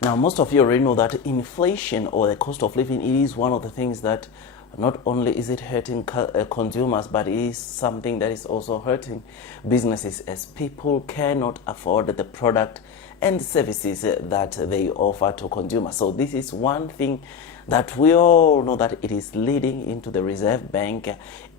Now, most of you already know that inflation or the cost of living is one of the things that not only is it hurting consumers, but it is something that is also hurting businesses, as people cannot afford the product and services that they offer to consumers. So this is one thing that we all know, that it is leading into the Reserve Bank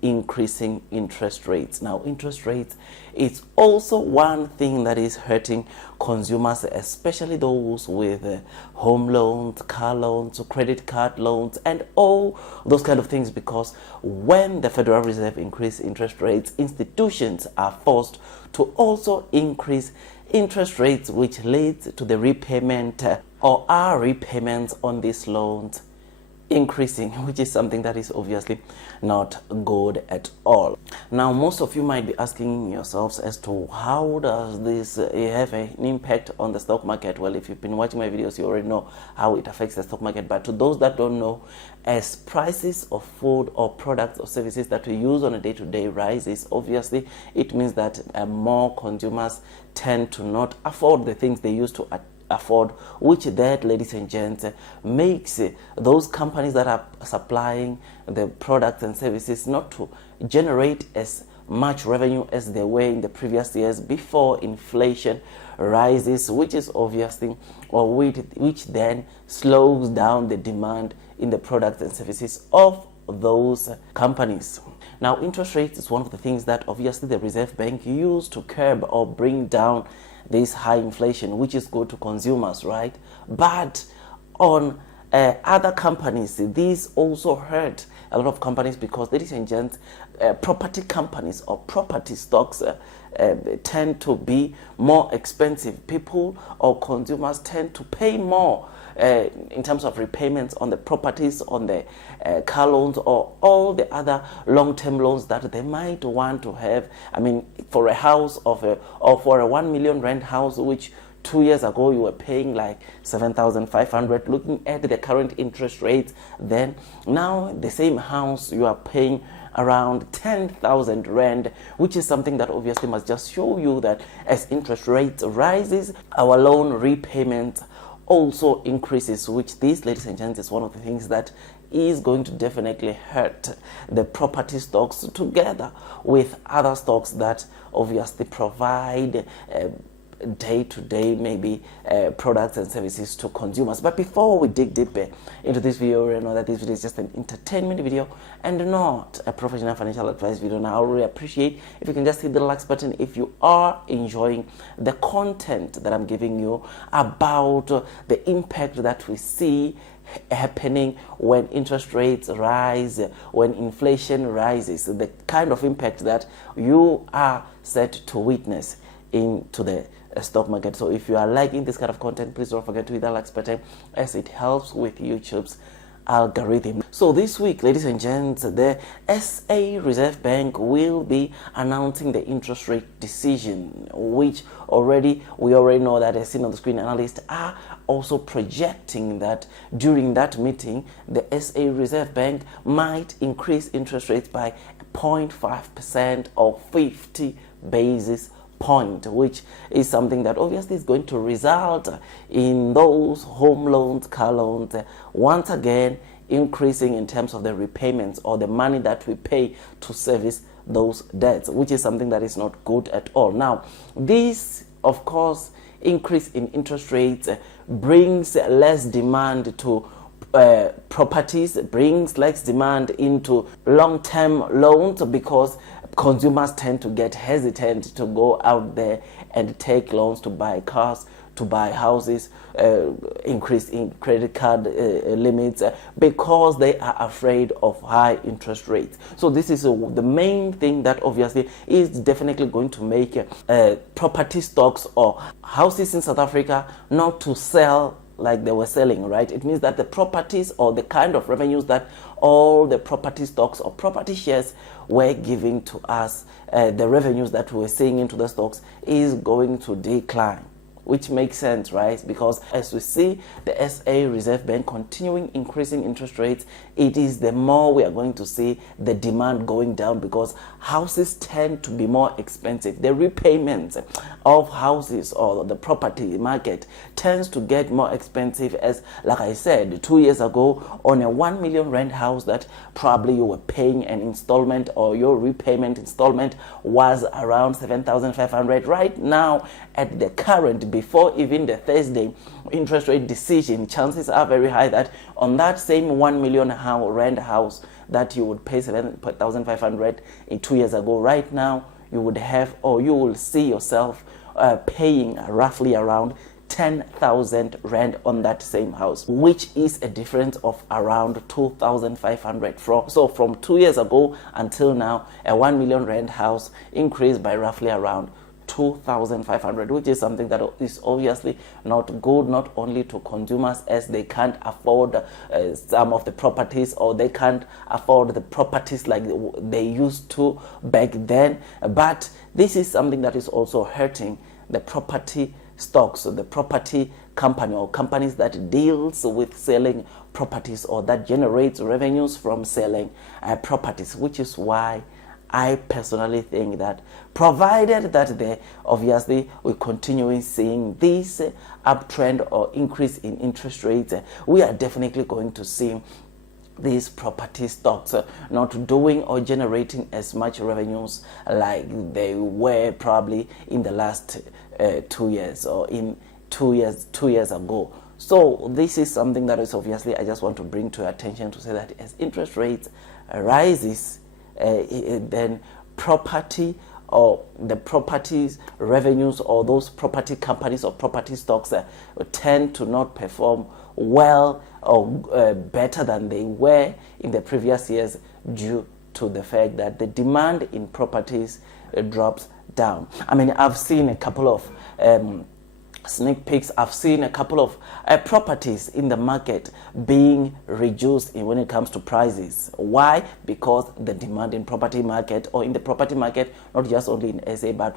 increasing interest rates. Now, interest rates, it's also one thing that is hurting consumers, especially those with home loans, car loans, credit card loans, and all those kind of things, because when the Federal Reserve increases interest rates, institutions are forced to also increase interest rates, which leads to the repayment or our repayments on these loans increasing, which is something that is obviously not good at all. Now, most of you might be asking yourselves as to how does this have an impact on the stock market. Well, if you've been watching my videos, you already know how it affects the stock market. But to those that don't know, as prices of food or products or services that we use on a day-to-day rises, obviously it means that more consumers tend to not afford the things they used to afford, which that, ladies and gents, makes those companies that are supplying the products and services not to generate as much revenue as they were in the previous years before inflation rises, which is obviously, or which then slows down the demand in the products and services of those companies. Now, interest rates is one of the things that obviously the Reserve Bank used to curb or bring down this high inflation, which is good to consumers, right? But on other companies, these also hurt a lot of companies, because, ladies and gents, property companies or property stocks tend to be more expensive. People or consumers tend to pay more in terms of repayments on the properties, on the car loans, or all the other long-term loans that they might want to have. I mean, for a house or for a 1 million rent house, which 2 years ago you were paying like 7,500, looking at the current interest rates, then now the same house you are paying around 10,000 rand, which is something that obviously must just show you that as interest rates rises, our loan repayments also increases, which this, ladies and gents, is one of the things that is going to definitely hurt the property stocks, together with other stocks that obviously provide day-to-day maybe products and services to consumers. But before we dig deeper into this video, you know that this video is just an entertainment video and not a professional financial advice video. Now, I really appreciate if you can just hit the like button if you are enjoying the content that I'm giving you about the impact that we see happening when interest rates rise, when inflation rises, the kind of impact that you are set to witness into the stock market. So if you are liking this kind of content, please don't forget to hit that like button, as it helps with YouTube's algorithm. So this week, ladies and gents, the SA Reserve Bank will be announcing the interest rate decision, which we already know that, as seen on the screen, analysts are also projecting that during that meeting, the SA Reserve Bank might increase interest rates by 0.5% or 50 basis point, which is something that obviously is going to result in those home loans, car loans, once again increasing in terms of the repayments or the money that we pay to service those debts, which is something that is not good at all. Now, this, of course, increase in interest rates brings less demand to properties, brings less demand into long-term loans, because consumers tend to get hesitant to go out there and take loans to buy cars, to buy houses, increase in credit card limits, because they are afraid of high interest rates. So this is the main thing that obviously is definitely going to make property stocks or houses in South Africa not to sell like they were selling, right? It means that the properties or the kind of revenues that all the property stocks or property shares were giving to us, the revenues that we were seeing into the stocks is going to decline, which makes sense, right? Because as we see the SA Reserve Bank continuing increasing interest rates, it is the more we are going to see the demand going down, because houses tend to be more expensive. The repayments of houses or the property market tends to get more expensive, as like I said 2 years ago, on a 1 million rent house that probably you were paying an installment or your repayment installment was around 7,500. Right now, at the current, before even the Thursday interest rate decision, chances are very high that on that same 1 million rent house that you would pay 7,500 in 2 years ago, right now you would have, or you will see yourself paying roughly around 10,000 rent on that same house, which is a difference of around 2,500. So from 2 years ago until now, a 1 million rent house increased by roughly around 2,500, which is something that is obviously not good, not only to consumers, as they can't afford some of the properties, or they can't afford the properties like they used to back then, but this is something that is also hurting the property stocks, the property company or companies that deals with selling properties or that generates revenues from selling properties, which is why I personally think that provided that they obviously will continue seeing this uptrend or increase in interest rates, we are definitely going to see these property stocks not doing or generating as much revenues like they were probably in the last 2 years or in 2 years ago. So this is something that is obviously I just want to bring to your attention, to say that as interest rates rises, then property or the properties revenues or those property companies or property stocks tend to not perform well or better than they were in the previous years, due to the fact that the demand in properties drops down. I mean, I've seen a couple of sneak peeks. I've seen a couple of properties in the market being reduced when it comes to prices. Why? Because the demand in property market, or in the property market, not just only in SA but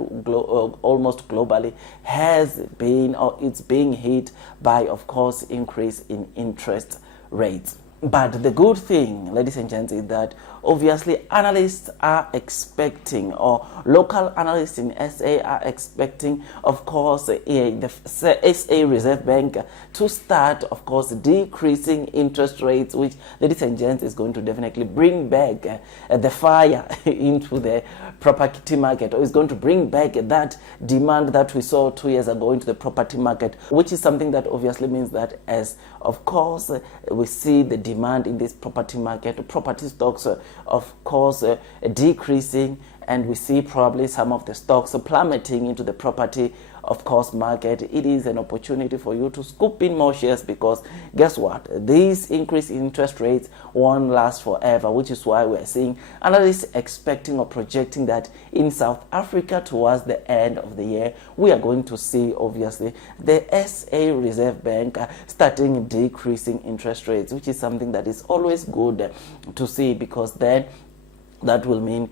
almost globally, has been, or it's being hit by, of course, increase in interest rates. But the good thing, ladies and gents, is that obviously analysts are expecting, or local analysts in SA are expecting, of course, the SA Reserve Bank to start, of course, decreasing interest rates, which, ladies and gents, is going to definitely bring back the fire into the property market, or is going to bring back that demand that we saw 2 years ago into the property market, which is something that obviously means that as, of course, we see the demand in this property market, property stocks, of course, decreasing, and we see probably some of the stocks plummeting into the property, of course, market. It is an opportunity for you to scoop in more shares, because guess what? These increase in interest rates won't last forever, which is why we're seeing analysts expecting or projecting that in South Africa towards the end of the year, we are going to see, obviously, the SA Reserve Bank starting decreasing interest rates, which is something that is always good to see, because then that will mean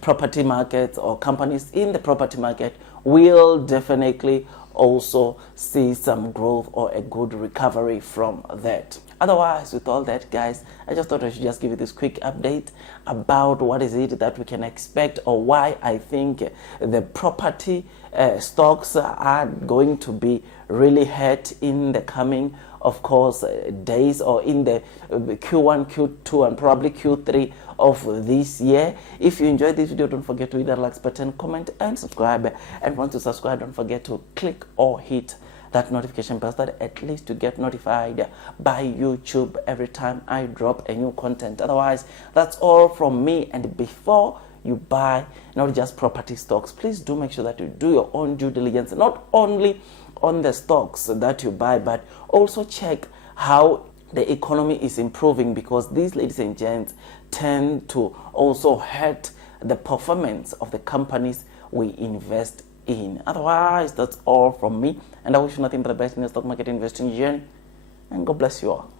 property markets or companies in the property market will definitely also see some growth or a good recovery from that. Otherwise, with all that, guys, I just thought I should just give you this quick update about what is it that we can expect, or why I think the property stocks are going to be really hurt in the coming, of course, days, or in the Q1, Q2, and probably Q3 of this year. If you enjoyed this video, don't forget to hit that like button, comment, and subscribe. And once you subscribe, don't forget to click or hit that notification bell, so that at least you get notified by YouTube every time I drop a new content. Otherwise, that's all from me. And before you buy not just property stocks, please do make sure that you do your own due diligence, not only on the stocks that you buy, but also check how the economy is improving, because these, ladies and gents, tend to also hurt the performance of the companies we invest in. Otherwise, that's all from me, and I wish you nothing but the best in the stock market investing journey, and God bless you all.